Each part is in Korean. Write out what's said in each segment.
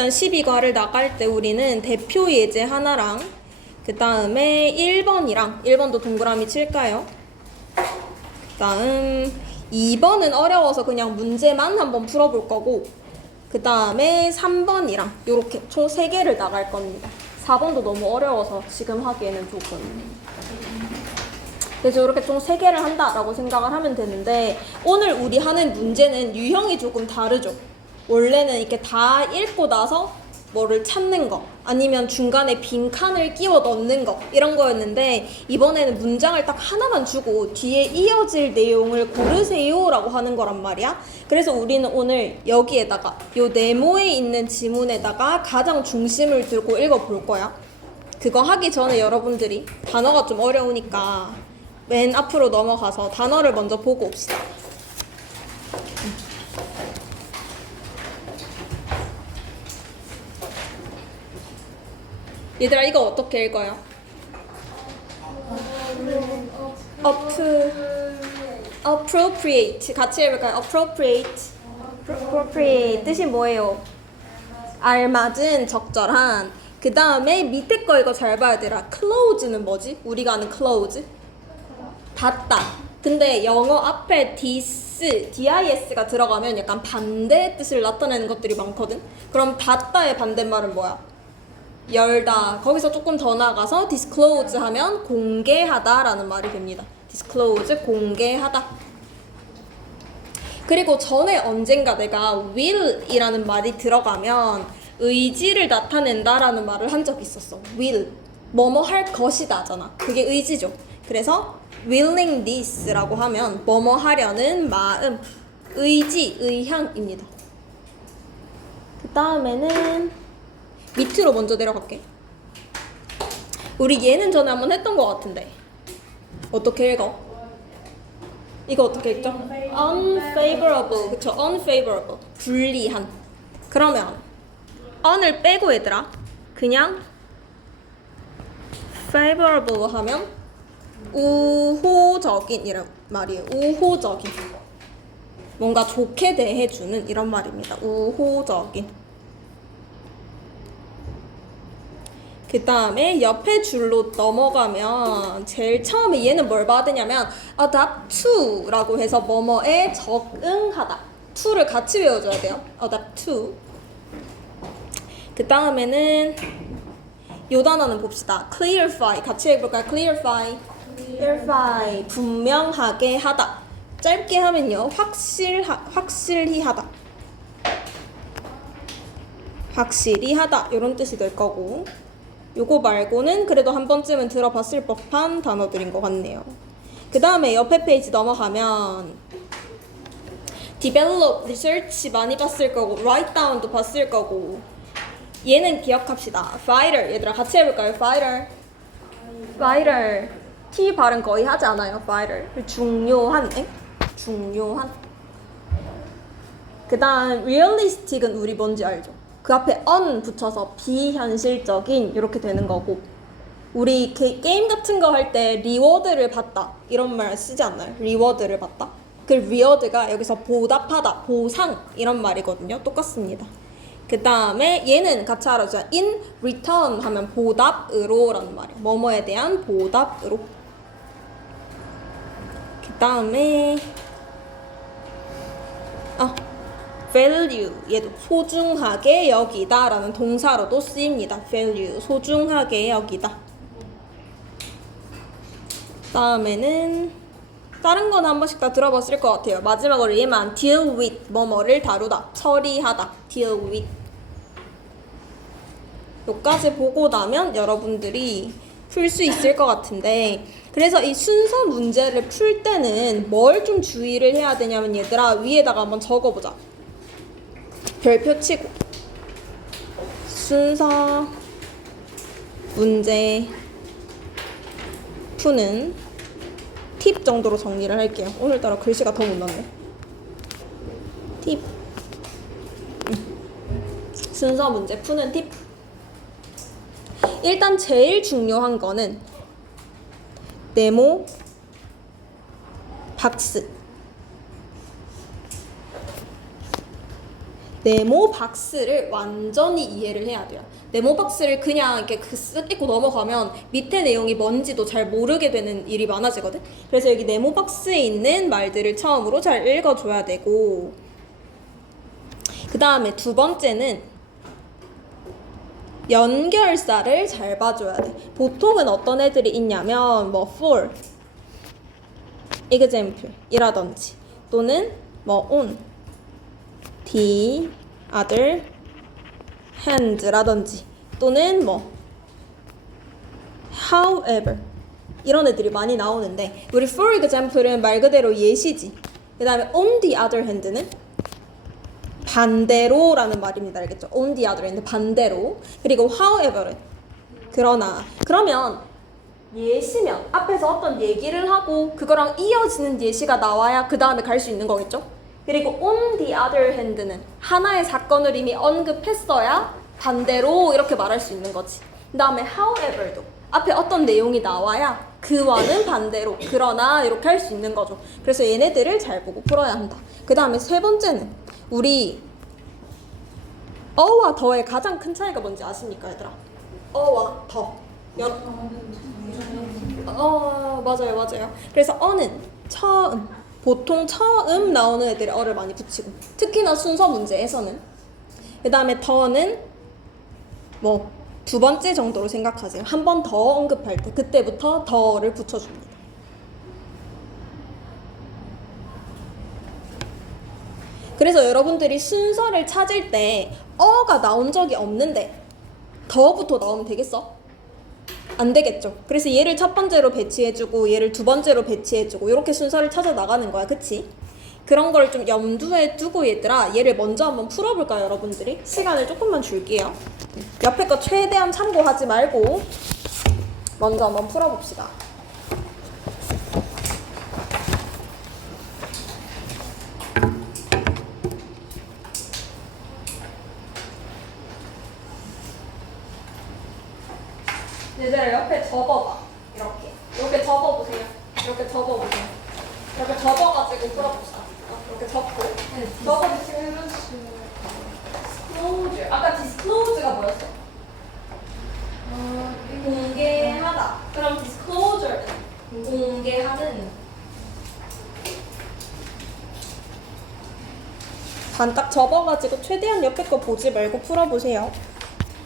일단 12과를 나갈 때 우리는 대표 예제 하나랑 그 다음에 1번이랑 1번도 동그라미 칠까요? 그 다음 2번은 어려워서 그냥 문제만 한번 풀어볼 거고 그 다음에 3번이랑 이렇게 총 3개를 나갈 겁니다. 4번도 너무 어려워서 지금 하기에는 조금. 그래서 이렇게 총 3개를 한다라고 생각을 하면 되는데 오늘 우리 하는 문제는 유형이 조금 다르죠. 원래는 이렇게 다 읽고 나서 뭐를 찾는 거 아니면 중간에 빈칸을 끼워 넣는 거 이런 거였는데 이번에는 문장을 딱 하나만 주고 뒤에 이어질 내용을 고르세요 라고 하는 거란 말이야. 그래서 우리는 오늘 여기에다가 요 네모에 있는 지문에다가 가장 중심을 두고 읽어볼 거야. 그거 하기 전에 여러분들이 단어가 좀 어려우니까 맨 앞으로 넘어가서 단어를 먼저 보고 옵시다. 얘들아 이거 어떻게 읽어요? appropriate 같이 해볼까요? appropriate 뜻이 뭐예요? 알맞은, 적절한. 그 다음에 밑에 거 이거 잘 봐야 되라. close는 뭐지? 우리가 아는 close 닫다. 근데 영어 앞에 dis가 들어가면 약간 반대 뜻을 나타내는 것들이 많거든. 그럼 닫다의 반대말은 뭐야? 열다. 거기서 조금 더 나가서 disclose 하면 공개하다 라는 말이 됩니다. disclose, 공개하다. 그리고 전에 언젠가 내가 will 이라는 말이 들어가면 의지를 나타낸다 라는 말을 한 적이 있었어. will, 뭐뭐 할 것이다 잖아. 그게 의지죠. 그래서 willing this 라고 하면 뭐뭐 하려는 마음, 의지, 의향입니다. 그 다음에는 밑으로 먼저 내려갈게. 우리 얘는 전에 한번 했던 것 같은데 어떻게 읽어? 이거 어떻게 읽죠? unfavorable. 그쵸? unfavorable. 불리한. 그러면 un을 빼고 얘들아 그냥 favorable 하면 우호적인 이란 말이에요. 우호적인. 뭔가 좋게 대해주는 이런 말입니다. 우호적인. 그 다음에 옆에 줄로 넘어가면 제일 처음에 얘는 뭘 받으냐면 adapt to 라고 해서 뭐뭐에 적응하다. to를 같이 외워줘야 돼요. adapt to. 그 다음에는 요 단어는 봅시다. clarify. 같이 해볼까요? clarify. 분명하게 하다. 짧게 하면요. 확실히 하다. 확실히 하다. 이런 뜻이 될 거고. 요거 말고는 그래도 한 번쯤은 들어봤을 법한 단어들인 것 같네요. 그 다음에 옆에 페이지 넘어가면 develop, research 많이 봤을 거고 write down도 봤을 거고 얘는 기억합시다. fighter. 얘들아 같이 해볼까요? fighter. T 발음 거의 하지 않아요. fighter. 중요한. 중요한. 그 다음 realistic은 우리 뭔지 알죠? 그 앞에 on 붙여서 비현실적인 이렇게 되는 거고 우리 게임 같은 거 할 때 리워드를 받다 이런 말 쓰지 않나요? 리워드를 받다? 그 리워드가 여기서 보답하다, 보상 이런 말이거든요. 똑같습니다. 그 다음에 얘는 같이 알아줘요. in return 하면 보답으로 라는 말이에요. 뭐뭐에 대한 보답으로. 그 다음에 value, 얘도 소중하게 여기다 라는 동사로도 쓰입니다. value, 소중하게 여기다. 다음에는 다른 건 한 번씩 다 들어봤을 것 같아요. 마지막으로 얘만 deal with, 뭐뭐를 다루다, 처리하다, deal with. 여기까지 보고 나면 여러분들이 풀 수 있을 것 같은데 그래서 이 순서 문제를 풀 때는 뭘 좀 주의를 해야 되냐면 얘들아 위에다가 한번 적어보자. 별표 치고 순서 문제 푸는 팁 정도로 정리를 할게요. 오늘따라 글씨가 더 못 났네. 팁. 순서 문제 푸는 팁. 일단 제일 중요한 거는 네모 박스. 네모 박스를 완전히 이해를 해야 돼요. 네모 박스를 그냥 이렇게 쓱 읽고 넘어가면 밑에 내용이 뭔지도 잘 모르게 되는 일이 많아지거든. 그래서 여기 네모 박스에 있는 말들을 처음으로 잘 읽어줘야 되고, 그 다음에 두 번째는 연결사를 잘 봐줘야 돼. 보통은 어떤 애들이 있냐면 뭐 for, example 이라든지 또는 뭐 on, the other hand라든지 또는 뭐 however 이런 애들이 많이 나오는데, 우리 for example은 말 그대로 예시지. 그 다음에 on the other hand는 반대로라는 말입니다. 알겠죠? on the other hand 반대로. 그리고 however은 그러나. 그러면 예시면 앞에서 어떤 얘기를 하고 그거랑 이어지는 예시가 나와야 그 다음에 갈 수 있는 거겠죠? 그리고 on the other hand는 하나의 사건을 이미 언급했어야 반대로 이렇게 말할 수 있는 거지. 그 다음에 however도 앞에 어떤 내용이 나와야 그와는 반대로 그러나 이렇게 할 수 있는 거죠. 그래서 얘네들을 잘 보고 풀어야 한다. 그 다음에 세 번째는 우리 어와 더의 가장 큰 차이가 뭔지 아십니까, 얘들아? 어와 더. 맞아요. 그래서 어는 처음, 보통 처음 나오는 애들이 어를 많이 붙이고, 특히나 순서 문제에서는. 그 다음에 더는 뭐 두 번째 정도로 생각하세요. 한 번 더 언급할 때 그때부터 더를 붙여줍니다. 그래서 여러분들이 순서를 찾을 때 어가 나온 적이 없는데 더부터 나오면 되겠어? 안 되겠죠. 그래서 얘를 첫 번째로 배치해주고 얘를 두 번째로 배치해주고 이렇게 순서를 찾아 나가는 거야. 그치? 그런 걸 좀 염두에 두고 얘들아, 얘를 먼저 한번 풀어볼까요, 여러분들이? 시간을 조금만 줄게요. 옆에 거 최대한 참고하지 말고 먼저 한번 풀어봅시다. 얘들아, 옆에 접어봐. 이렇게 접어보세요. 이렇게 접어보세요. 이렇게 접어가지고 풀어봅시다. 이렇게 접고. 접어주시면 disclosure. 아까 disclose가 뭐였어? 공개하다. 그럼 disclosure는 공개하는. 딱 접어가지고 최대한 옆에 거 보지 말고 풀어보세요.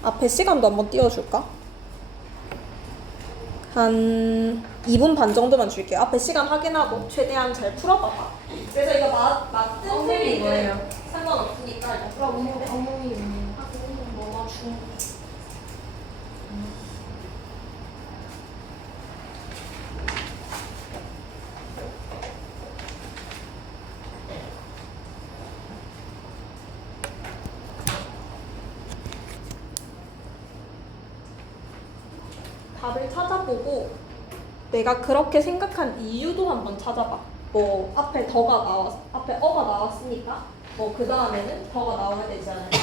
앞에 시간도 한번 띄워줄까? 한 2분 반 정도만 줄게요. 앞에 시간 확인하고 최대한 잘 풀어봐봐. 그래서 이거 맞든 틀리든 상관없으니까 일단 풀어보세요. 어묵이 뭐 맞춘 답을 찾아보고 내가 그렇게 생각한 이유도 한번 찾아봐. 뭐 앞에 앞에 어가 나왔으니까 뭐 그 다음에는 더가 나와야 되지 않을까?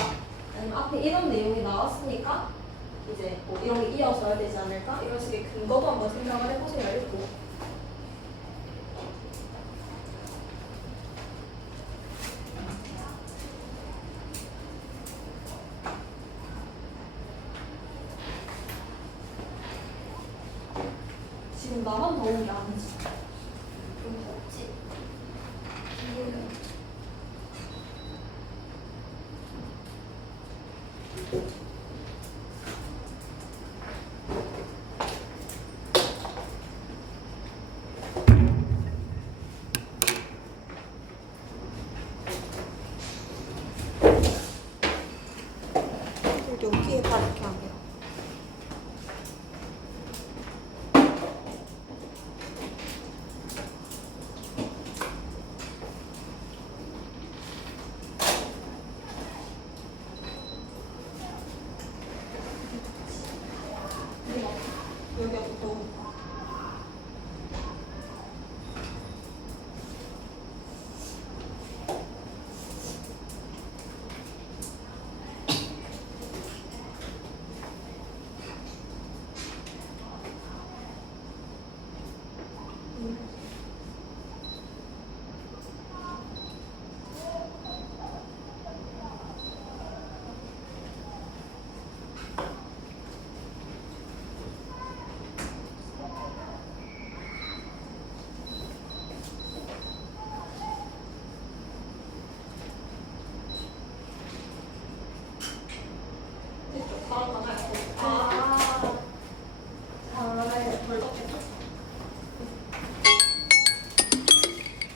아니면 앞에 이런 내용이 나왔으니까 이제 뭐 이런 게 이어져야 되지 않을까? 이런 식의 근거도 한번 생각을 해보세요. 읽고. 지금 나만 더운 게 아니지. 좀 덥지? 여기에다 이렇게 하면 여기가 또 더워.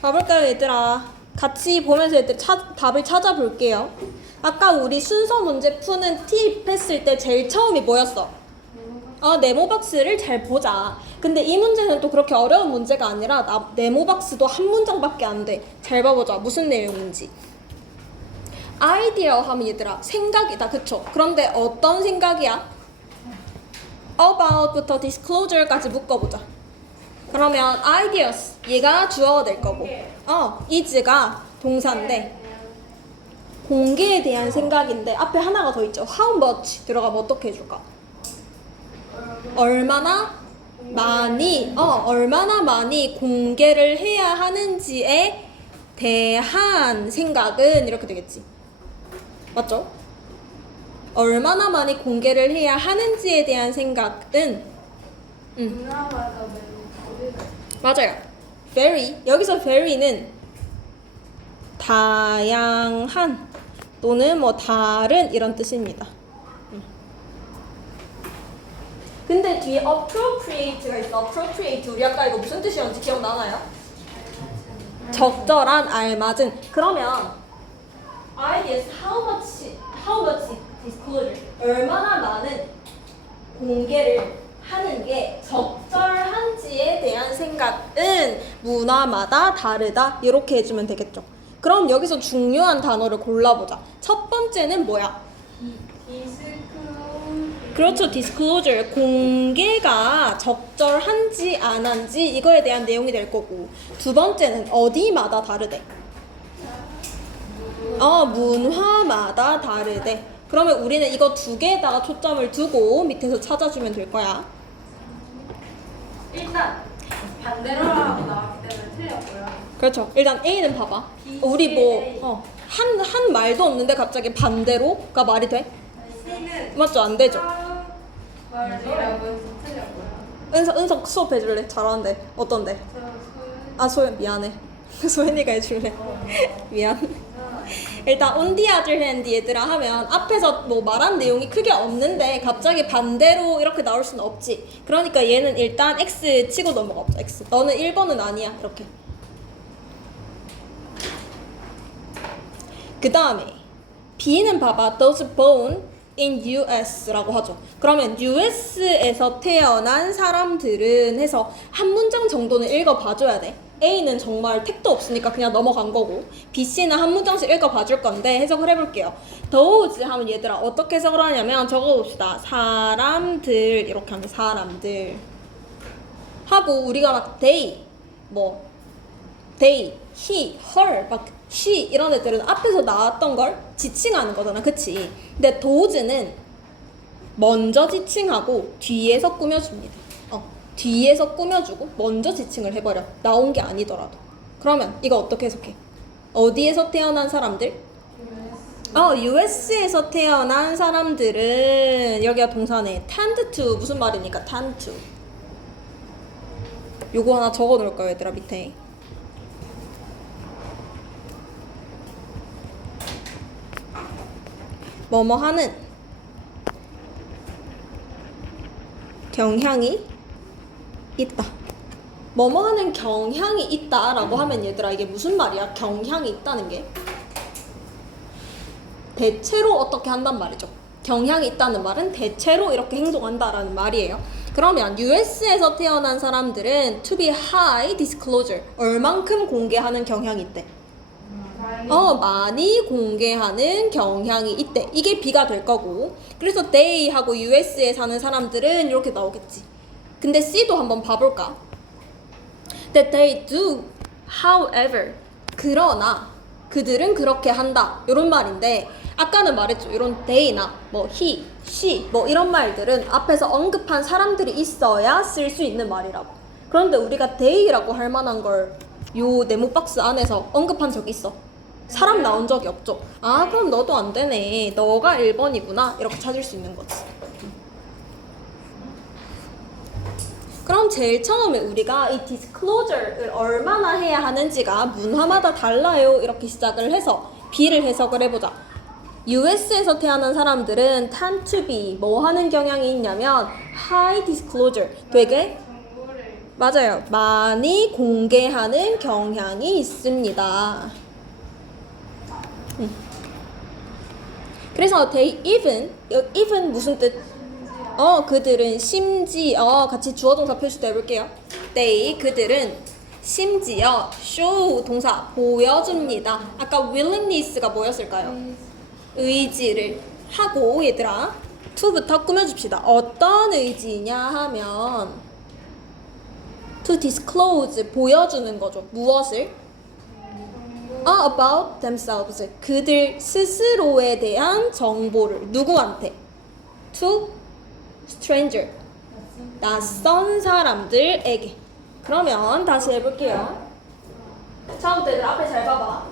가볼까요, 얘들아? 같이 보면서 얘들 답을 찾아볼게요. 아까 우리 순서 문제 푸는 팁 했을 때 제일 처음이 뭐였어? 네모박스를 잘 보자. 근데 이 문제는 또 그렇게 어려운 문제가 아니라 네모박스도 한 문장밖에 안 돼. 잘 봐보자. 무슨 내용인지. 아이디어 하면 얘들아 생각이다. 그쵸? 그런데 어떤 생각이야? about부터 disclosure까지 묶어보자. 그러면 ideas 얘가 주어가 될 거고 is가 동사인데 공개에 대한 생각인데 앞에 하나가 더 있죠. how much 들어가면 어떻게 해줄까? 얼마나 많이 공개를 해야 하는지에 대한 생각은 이렇게 되겠지. 맞죠? 얼마나 많이 공개를 해야 하는지에 대한 생각은 문화마다 매우 다르다. 맞아요. very 여기서 very는 다양한 또는 뭐 다른 이런 뜻입니다. 근데 뒤에 appropriate가 있어. appropriate 우리 아까 이거 무슨 뜻이었는지 기억나나요? 적절한, 알맞은. 그러면 ideas how much disclosure 얼마나 많은 공개를 하는 게 적절한지에 대한 생각은 문화마다 다르다. 이렇게 해주면 되겠죠. 그럼 여기서 중요한 단어를 골라보자. 첫 번째는 뭐야? 그렇죠. disclosure. 공개가 적절한지 안 한지 이거에 대한 내용이 될 거고, 두 번째는 어디마다 다르대. 문화마다 다르대. 그러면 우리는 이거 두 개에다가 초점을 두고 밑에서 찾아주면 될 거야. 일단 반대로 하고 나왔기 때문에 틀렸고요. 그렇죠. 일단 A는 봐봐. 우리 한 말도 없는데 갑자기 반대로가 말이 돼? C는 맞죠? 안 되죠. 말이라고 해서 틀렸고요. 은석 수업해 줄래? 잘하는데. 어떤데? 소연 미안해. 소연이가 해줄래? 미안. 일단 on the other hand 얘들아 하면 앞에서 뭐 말한 내용이 크게 없는데 갑자기 반대로 이렇게 나올 수는 없지. 그러니까 얘는 일단 X 치고 넘어가 보자. X. 너는 1번은 아니야. 이렇게. 그 다음에 B는 봐봐. those born in US라고 하죠. 그러면 US에서 태어난 사람들은 해서 한 문장 정도는 읽어봐줘야 돼. A는 정말 택도 없으니까 그냥 넘어간 거고, B, C는 한 문장씩 읽어봐줄 건데 해석을 해볼게요. those 하면 얘들아 어떻게 해석을 하냐면 적어봅시다. 사람들 이렇게 하면 사람들 하고, 우리가 막 they, they, he, her, 막 she 이런 애들은 앞에서 나왔던 걸 지칭하는 거잖아. 그치? 근데 those는 먼저 지칭하고 뒤에서 꾸며줍니다. 뒤에서 꾸며주고 먼저 지칭을 해버려. 나온 게 아니더라도. 그러면 이거 어떻게 해석해? 어디에서 태어난 사람들? US에서 태어난 사람들은 여기가 동사네. tend to 무슨 말이니까 tend to. 요거 하나 적어 놓을까요, 얘들아, 밑에? 뭐뭐 하는 경향이 있다. 뭐뭐 하는 경향이 있다라고 하면 얘들아 이게 무슨 말이야? 경향이 있다는 게 대체로 어떻게 한단 말이죠. 경향이 있다는 말은 대체로 이렇게 행동한다라는 말이에요. 그러면 US에서 태어난 사람들은 to be high disclosure 얼만큼 공개하는 경향이 있대? 많이 공개하는 경향이 있대. 이게 B가 될 거고, 그래서 they하고 US에 사는 사람들은 이렇게 나오겠지. 근데 C도 한번 봐볼까? That they do, however, 그러나 그들은 그렇게 한다 이런 말인데, 아까는 말했죠. 이런 they나 he, she 이런 말들은 앞에서 언급한 사람들이 있어야 쓸 수 있는 말이라고. 그런데 우리가 they라고 할 만한 걸 요 네모박스 안에서 언급한 적 있어? 사람 나온 적이 없죠. 그럼 너도 안 되네. 너가 1번이구나. 이렇게 찾을 수 있는 거지. 그럼 제일 처음에 우리가 이 disclosure를 얼마나 해야 하는지가 문화마다 달라요. 이렇게 시작을 해서 B를 해석을 해보자. US에서 태어난 사람들은 tend to be 뭐 하는 경향이 있냐면 high disclosure 되게 정보를 맞아요. 많이 공개하는 경향이 있습니다. 그래서 they even 무슨 뜻? 그들은 심지어 같이 주어 동사 표시도 해볼게요. they 그들은 심지어 show 동사 보여줍니다. 아까 willingness가 뭐였을까요? 의지를 하고 얘들아 to부터 꾸며줍시다. 어떤 의지냐 하면 to disclose 보여주는 거죠. 무엇을? about themselves 그들 스스로에 대한 정보를 누구한테? to stranger 낯선 사람들에게. 그러면 다시 해볼게요. 처음부터 얘들 앞에 잘 봐봐.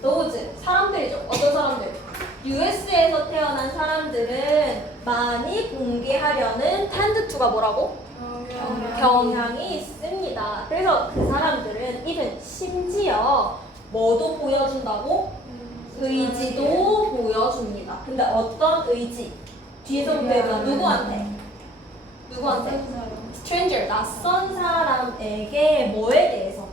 those 사람들이죠. 어떤 사람들? US에서 태어난 사람들은 많이 공개하려는 tend to가 뭐라고? 경향이 있습니다. 그래서 그 사람들은 even 심지어 뭐도 보여준다고? 의지도 보여줍니다. 근데 어떤 의지? 뒤에서부터 해봐. 누구한테? 누구한테? stranger 낯선 사람에게 뭐에 대해서?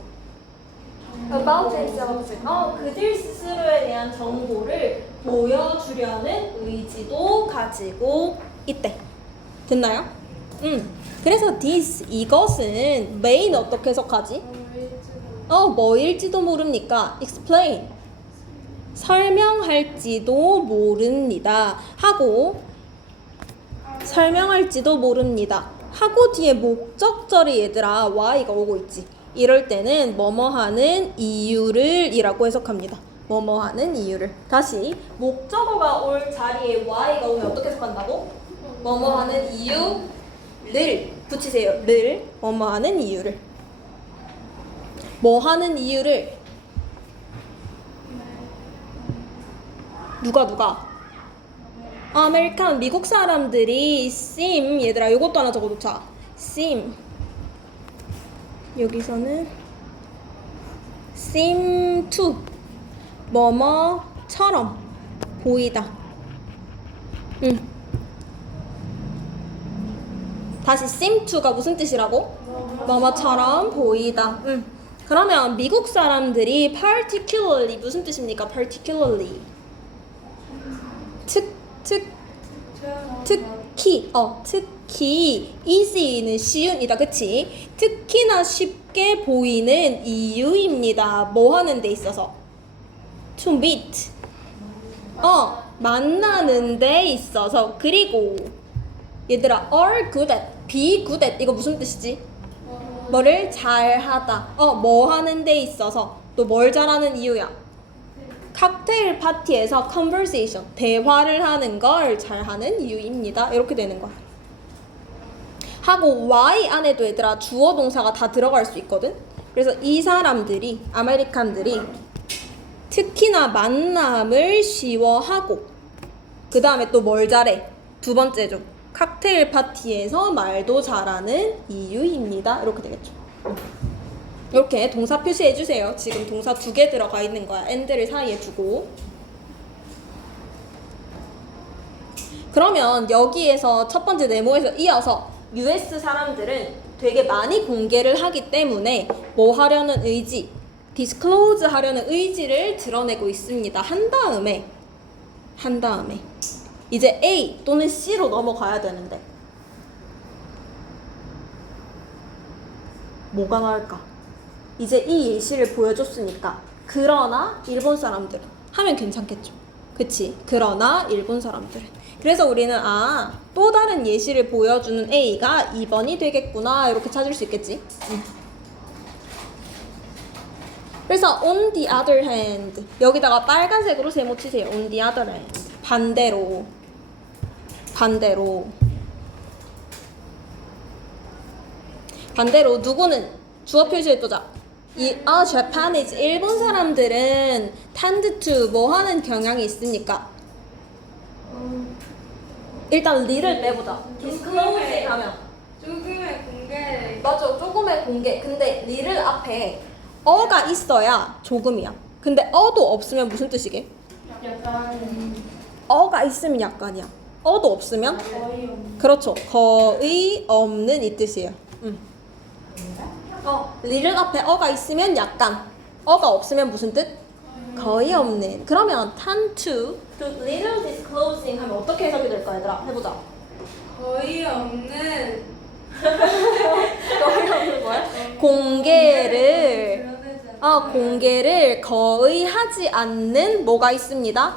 about themselves 그들 스스로에 대한 정보를 보여주려는 의지도 가지고 있대. 됐나요? 그래서 this 이것은 main 어떻게 해석하지? 뭐일지도 모릅니까? explain 설명할지도 모릅니다 하고 설명할지도 모릅니다 하고 뒤에 목적절이 얘들아 y가 오고 있지. 이럴 때는 뭐뭐 하는 이유를 이라고 해석합니다. 뭐뭐 하는 이유를. 다시 목적어가 올 자리에 y가 오면 어떻게 해석한다고? 뭐뭐 하는 이유를 붙이세요. 를 뭐뭐 하는 이유를. 뭐 하는 이유를 누가 아메리칸 미국 사람들이 seem 얘들아 요것도 하나 적어놓자. seem 여기서는 seem to 뭐뭐처럼 보이다. 다시 seem to가 무슨 뜻이라고? 뭐뭐처럼 보이다. 그러면 미국 사람들이 particularly 무슨 뜻입니까? particularly 특히 easy는 쉬운이다. 그치? 특히나 쉽게 보이는 이유입니다. 뭐 하는 데 있어서? to meet 만나는 데 있어서. 그리고 얘들아 are good at, be good at 이거 무슨 뜻이지? 뭐를 잘하다. 뭐 하는 데 있어서. 또 뭘 잘하는 이유야? 칵테일 파티에서 conversation, 대화를 하는 걸 잘하는 이유입니다. 이렇게 되는 거야. 하고 y 안에도 얘들아 주어 동사가 다 들어갈 수 있거든. 그래서 이 사람들이 아메리칸들이 특히나 만남을 쉬워하고 그 다음에 또 뭘 잘해? 두 번째죠. 칵테일 파티에서 말도 잘하는 이유입니다. 이렇게 되겠죠. 이렇게 동사 표시해 주세요. 지금 동사 2개 들어가 있는 거야. and를 사이에 두고. 그러면 여기에서 첫 번째 네모에서 이어서 US 사람들은 되게 많이 공개를 하기 때문에 뭐 하려는 의지, disclose 하려는 의지를 드러내고 있습니다. 한 다음에 이제 A 또는 C로 넘어가야 되는데 뭐가 나을까? 이제 이 예시를 보여줬으니까 그러나 일본 사람들 하면 괜찮겠죠. 그치? 그러나 일본 사람들은. 그래서 우리는 또 다른 예시를 보여주는 A가 2번이 되겠구나 이렇게 찾을 수 있겠지. 그래서 on the other hand 여기다가 빨간색으로 세모 치세요. on the other hand 반대로 누구는 주어 표시해두자. Japanese 일본 사람들은 tend to 뭐 하는 경향이 있으니까 일단 리를 빼보자. disclose에 가면 조금의 공개를 맞아. 조금의 공개. 근데 little 앞에 어가 있어야 조금이야. 근데 어도 없으면 무슨 뜻이게? 약간 어가 있으면 약간이야. 어도 없으면? 거의 없는. 그렇죠. 거의 없는 이 뜻이에요. little 앞에 어가 있으면 약간. 어가 없으면 무슨 뜻? 거의 없는. 그러면 tend to little disclosing 하면 어떻게 해석이 될까 얘들아? 해보자. 거의 없는. 거의 없는 거야? 공개를 공개를 거의 하지 않는 뭐가 있습니다?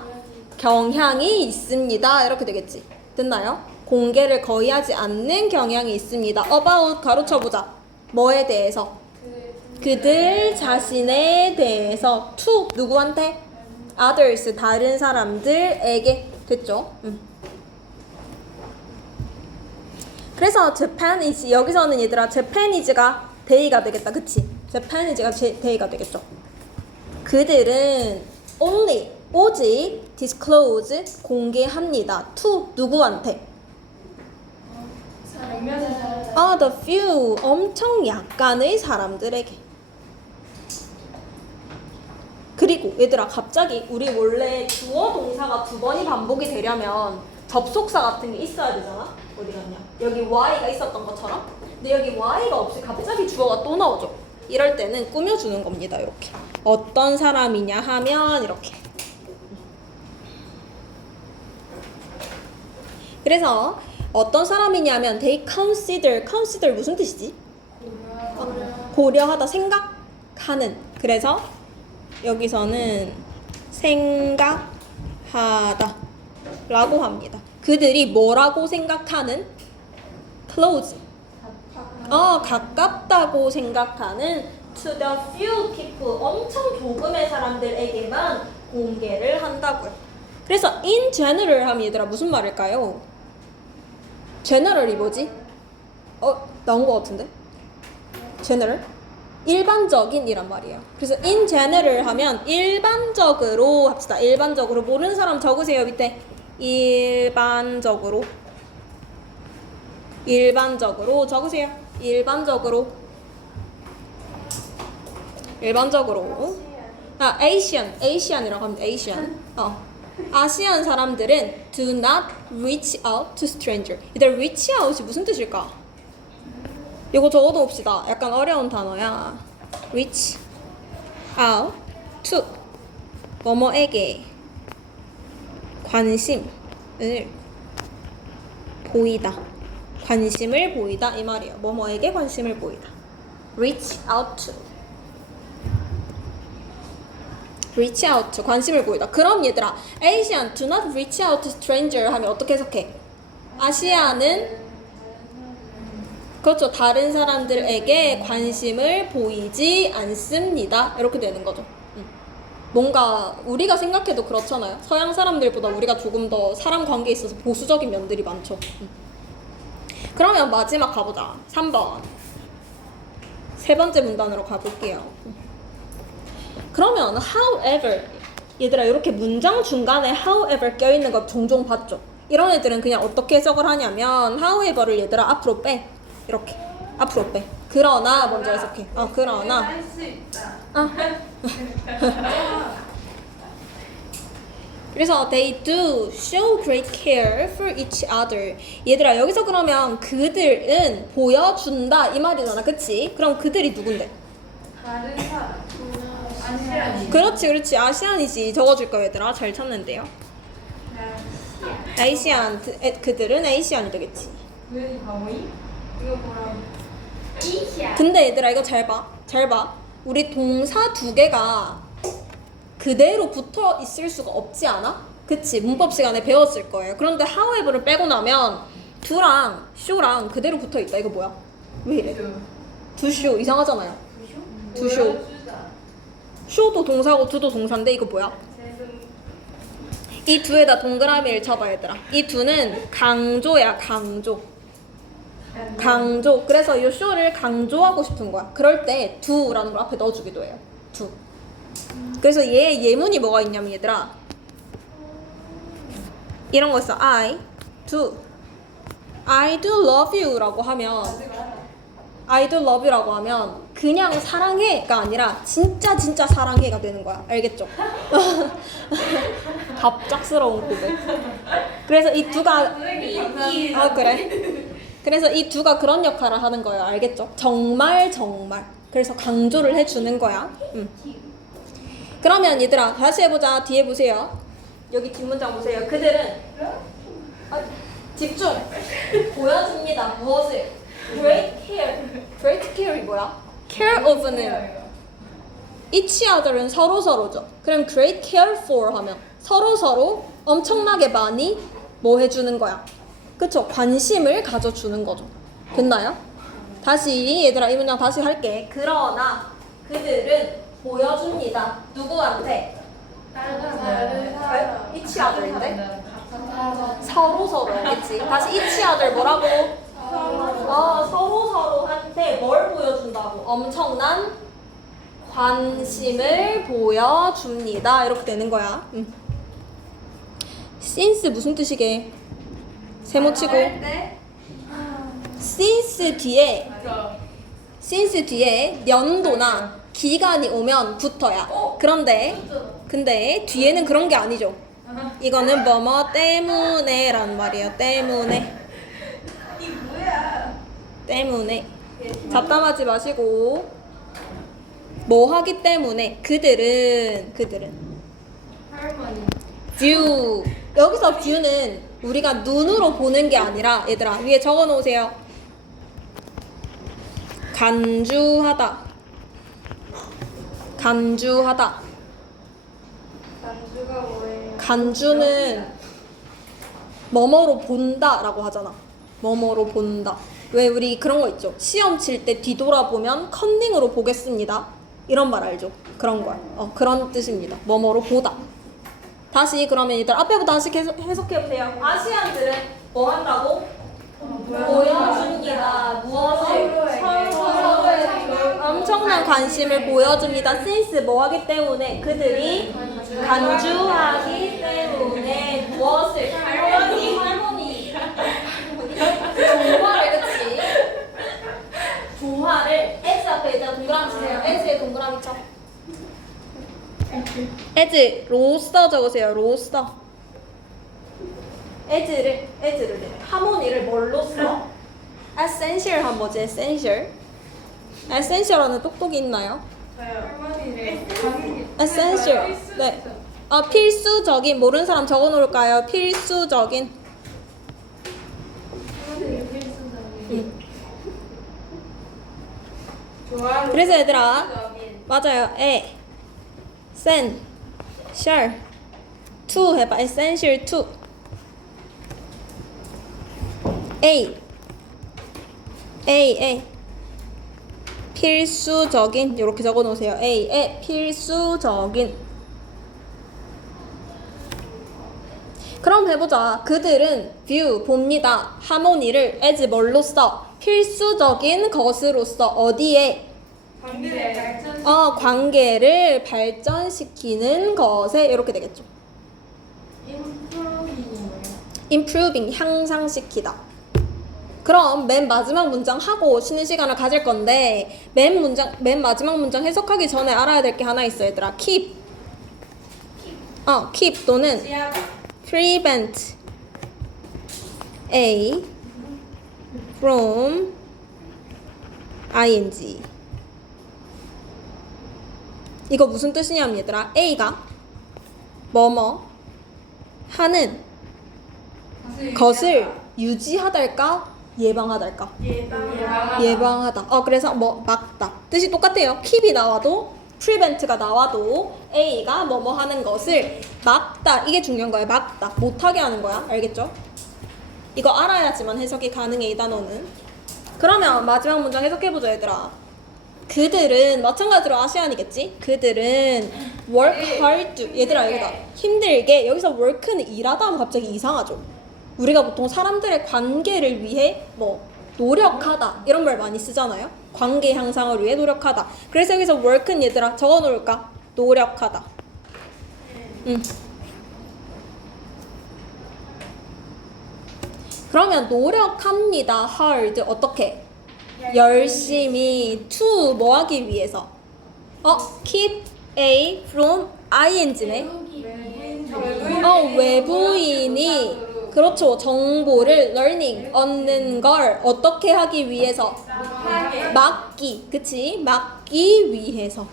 경향이 있습니다. 이렇게 되겠지. 됐나요? 공개를 거의 하지 않는 경향이 있습니다. about 가로쳐보자. 뭐에 대해서? 그들 자신에 대해서 to 누구한테? others 다른 사람들에게 됐죠. 그래서 Japanese 여기서는 얘들아 Japanese가 대의가 되겠다. 그치? Japanese가 대의가 되겠죠. 그들은 only 오직 disclose 공개합니다. to 누구한테? the few 엄청 약간의 사람들에게. 그리고 얘들아 갑자기 우리 원래 주어 동사가 두 번이 반복이 되려면 접속사 같은 게 있어야 되잖아. 어디 갔냐? 여기 y가 있었던 것처럼. 근데 여기 y가 없이 갑자기 주어가 또 나오죠. 이럴 때는 꾸며주는 겁니다. 이렇게. 어떤 사람이냐 하면 이렇게. 그래서 어떤 사람이냐면 they consider 무슨 뜻이지? 고려하다 생각하는. 그래서 여기서는 생각하다 라고 합니다. 그들이 뭐라고 생각하는? close 가깝다고 생각하는 to the few people 엄청 조금의 사람들에게만 공개를 한다고요. 그래서 in general 하면 얘들아 무슨 말일까요? general이 뭐지? 나온 것 같은데? general? 일반적인 이란 말이에요. 그래서 in general 하면 일반적으로 합시다. 일반적으로 모르는 사람 적으세요 밑에. 일반적으로 적으세요. 일반적으로 Asian이라고 하면 Asian. 아시안 사람들은 do not reach out to stranger. 이들 reach out이 무슨 뜻일까? 이거 적어도 봅시다. 약간 어려운 단어야. reach out to 뭐뭐에게 관심을 보이다. 관심을 보이다 이 말이에요. 뭐뭐에게 관심을 보이다. reach out to 관심을 보이다. 그럼 얘들아 Asian do not reach out to stranger 하면 어떻게 해석해? 아시아는 그렇죠. 다른 사람들에게 관심을 보이지 않습니다. 이렇게 되는 거죠. 뭔가 우리가 생각해도 그렇잖아요. 서양 사람들보다 우리가 조금 더 사람 관계에 있어서 보수적인 면들이 많죠. 그러면 마지막 가보자. 3번. 세 번째 문단으로 가볼게요. 그러면 however 얘들아 이렇게 문장 중간에 however 껴있는 거 종종 봤죠. 이런 애들은 그냥 어떻게 해석을 하냐면 however를 얘들아 앞으로 빼. 이렇게 앞으로 빼. 그러나 먼저 해석해. 그러나 할수 있다. 그래서 they do show great care for each other. 얘들아 여기서 그러면 그들은 보여준다 이 말이잖아. 그치? 그럼 그들이 누군데? 다른 사람. 아시아니. 그렇지 아시안이지. 적어줄 거예요 얘들아. 잘 찾는데요. 아시안 그들은 아시안이 되겠지. 왜 가오이? 이거 뭐라고? 이시아. 근데 얘들아 이거 잘 봐. 우리 동사 두 개가 그대로 붙어 있을 수가 없지 않아? 그치? 문법 시간에 배웠을 거예요. 그런데 however를 빼고 나면 do랑 show랑 그대로 붙어 있다. 이거 뭐야? 왜 이래? do show 이상하잖아요. do show. show도 동사고 do도 동사인데 이거 뭐야? 이 두에다 동그라미를 쳐봐 얘들아. 이 두는 강조야 강조. 그래서 이 show를 강조하고 싶은 거야. 그럴 때 do라는 걸 앞에 넣어주기도 해요. do. 그래서 예문이 뭐가 있냐면 얘들아 이런 거 있어. I do love you 라고 하면 I do love you라고 하면 그냥 사랑해가 아니라 진짜 진짜 사랑해가 되는 거야. 알겠죠? 갑작스러운 고백. 그래서 이 두가 그래. 그래서 이 두가 그런 역할을 하는 거예요. 알겠죠? 정말 정말. 그래서 강조를 해주는 거야. 그러면 얘들아 다시 해보자. 뒤에 보세요. 여기 뒷문장 보세요. 그들은 집중. 보여줍니다. 무엇을? Great care. Great care이 뭐야? Care of는 each other은 서로서로죠. 그럼 great care for 하면 서로서로 엄청나게 많이 뭐 해주는 거야? 그쵸? 관심을 가져주는 거죠. 됐나요? 다시 얘들아 이 문장 다시 할게. 그러나 그들은 보여줍니다. 누구한테? each other인데? 서로서로 알겠지? 다시 each other 뭐라고? 서로서로한테 뭘 보여준다고? 엄청난 관심을 보여줍니다. 이렇게 되는 거야. since 무슨 뜻이게? 세모치고 since 뒤에 연도나 기간이 오면 붙어야. 근데 뒤에는 그런 게 아니죠. 이거는 뭐뭐 때문에 라는 말이에요. 때문에 잡담하지 마시고 뭐 하기 때문에 그들은 할머니. view 여기서 view는 우리가 눈으로 보는 게 아니라 얘들아 위에 적어 놓으세요. 간주하다 간주가 뭐예요? 간주는 뭐뭐로 본다라고 하잖아. 뭐뭐로 본다. 왜 우리 그런 거 있죠? 시험 칠 때 뒤돌아보면 컨닝으로 보겠습니다. 이런 말 알죠? 그런 거야. 그런 뜻입니다. 뭐뭐로 보다. 다시 그러면 얘들 앞에부터 다시 계속 해석해보세요. 아시안들은 뭐 한다고? 보여줍니다. 무엇을? 서로에게 엄청난 관심을 보여줍니다. since 뭐 하기 때문에 그들이 간주하기 때문에 무엇을? 할머니 조화를 그치? 조화를 as 앞에 일단 동그라미 치세요. as에 동그라미 쳐. as 로스터 적으세요. 로스터. as를 하모니를 뭘로 써? essential 한 뭐지? essential하는 똑똑이 있나요? 할머니를 essential. 네. 필수적인 모르는 사람 적어 놓을까요? 필수적인. 그래서 얘들아 맞아요. essential to 해봐. essential to A 필수적인 이렇게 적어 놓으세요. A에 필수적인. 그럼 해보자. 그들은 view 봅니다. 하모니를 as 뭘로 써? 필수적인 것으로서 어디에? 관계를 발전시키는 것에 이렇게 되겠죠. improving 향상시키다. 그럼 맨 마지막 문장 하고 쉬는 시간을 가질 건데 맨 마지막 문장 해석하기 전에 알아야 될 게 하나 있어 얘들아. keep 또는 prevent A from ing. 이거 무슨 뜻이냐면 얘들아 A가 뭐뭐 하는 것을 유지하달까 예방하달까? 예방하다. 그래서 뭐 막다. 뜻이 똑같아요. keep이 나와도 prevent가 나와도 A가 뭐뭐 하는 것을 막다. 이게 중요한 거예요. 막다. 못하게 하는 거야. 알겠죠? 이거 알아야지만 해석이 가능해 이 단어는. 그러면 마지막 문장 해석해보자 얘들아. 그들은 마찬가지로 아시안이겠지? 그들은 work hard. 얘들아 여기다 힘들게. 여기서 work는 일하다 하면 갑자기 이상하죠? 우리가 보통 사람들의 관계를 위해 뭐 노력하다 이런 말 많이 쓰잖아요. 관계 향상을 위해 노력하다. 그래서 여기서 work는 얘들아 적어 놓을까? 노력하다. 그러면 노력합니다. hard 어떻게? 열심히 to 뭐 하기 위해서? keep A from ing네. 외부인이 그렇죠. 정보를 learning 얻는 걸 어떻게 하기 위해서? 막기. 그치? 막기 위해서.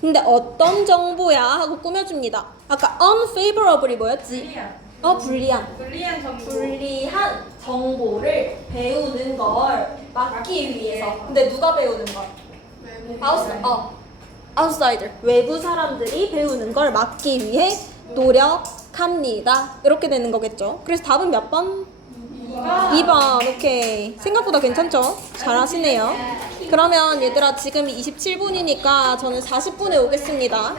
근데 어떤 정보야? 하고 꾸며줍니다. 아까 unfavorable이 뭐였지? 불리한. 불리한 정보를 배우는 걸 막기 위해서. 근데 누가 배우는 걸? outsider. 외부 사람들이 배우는 걸 막기 위해 노력합니다. 이렇게 되는 거겠죠. 그래서 답은 몇 번? 2번. 오케이. 생각보다 괜찮죠? 잘하시네요. 그러면 얘들아 지금 27분이니까 저는 40분에 오겠습니다.